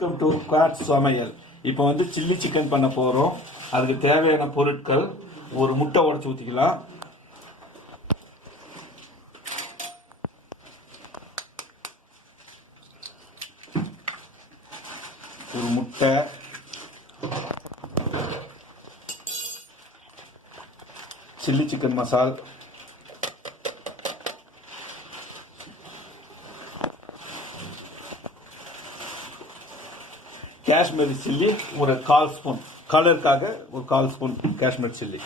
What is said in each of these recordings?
Welcome to samyayl. இப்போ வந்து chilli chicken பண்ண போறோம். அதுக்கு தேவையான பொருட்கள் ஒரு முட்டை உடைச்சு ஊத்திக்கலாம். ஒரு முட்டை, சில்லி சிக்கன் மசால், காஷ்மீரி சில்லி ஒரு 1/4 ஸ்பூன், கலருக்காக ஒரு 1/4 ஸ்பூன் காஷ்மீரி சில்லி,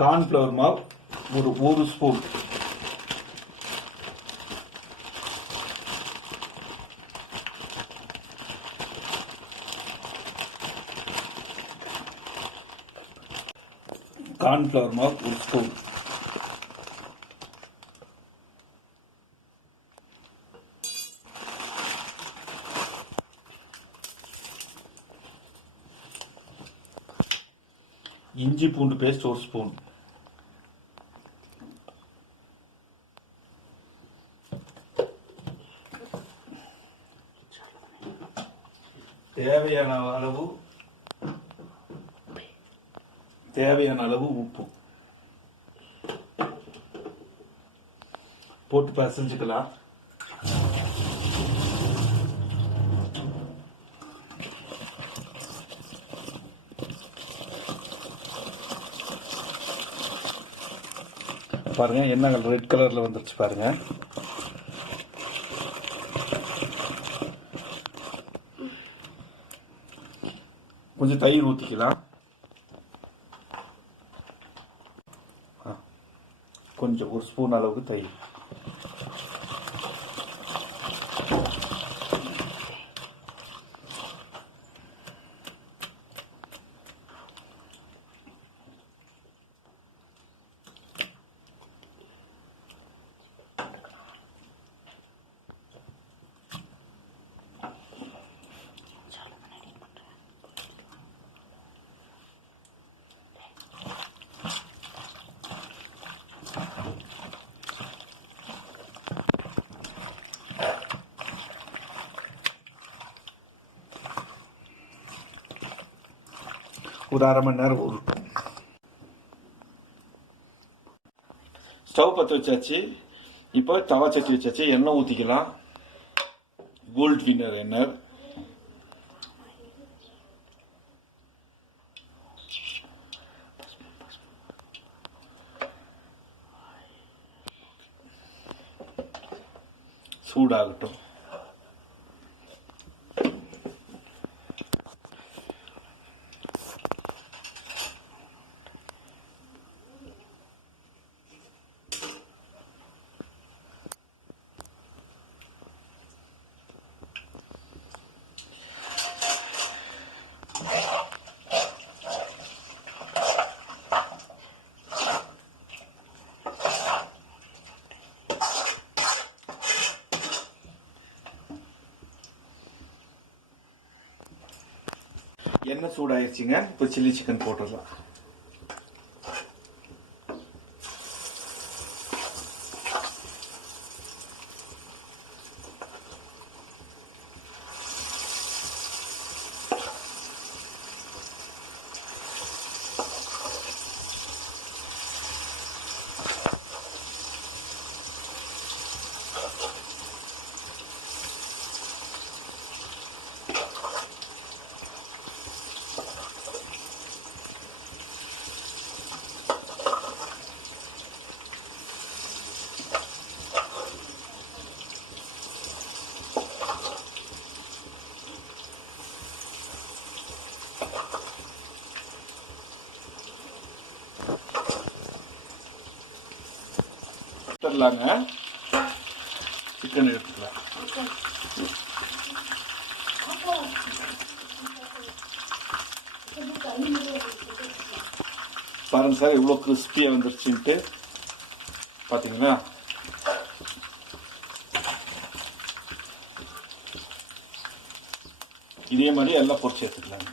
கார்ன்ஃப்ளவர் மாவு ஒரு 1 ஸ்பூன், கார்ன்ஃப்ளவர் மாவு 1 ஸ்பூன், இஞ்சி பூண்டு பேஸ்ட் 1 ஸ்பூன், தேவையான அளவு உப்பு போட்டு பசஞ்சுக்கலாம். பாருங்க என்ன ரெட் கலர்ல வந்துருச்சு பாருங்க. கொஞ்சம் தயிர் ஊத்திக்கலாம். கொஞ்சம் 1 ஸ்பூன் அளவுக்கு தயிர். ஒரு 1/2 மணி நேரம் ஊறட்டும். ஸ்டவ் பற்ற வச்சாச்சு. இப்போ தவா சட்டி வச்சாச்சு. எண்ணெய் ஊற்றிக்கலாம். கோல்ட் வின்னர் எண்ணெய். சூடாகட்டும். எண்ணெய் சூடாயிருச்சுங்க. இப்போ சில்லி சிக்கன் போட்டுடலாம். எடுத்துக்கலாங்க. சிக்கன் எடுத்துக்கலாம். பாருங்க சார் இவ்வளோ கிறிஸ்பியாக வந்துருச்சுன்ட்டு. பார்த்தீங்களா? இதே மாதிரி எல்லாம் பொரிச்சு எடுத்துக்கலாங்க.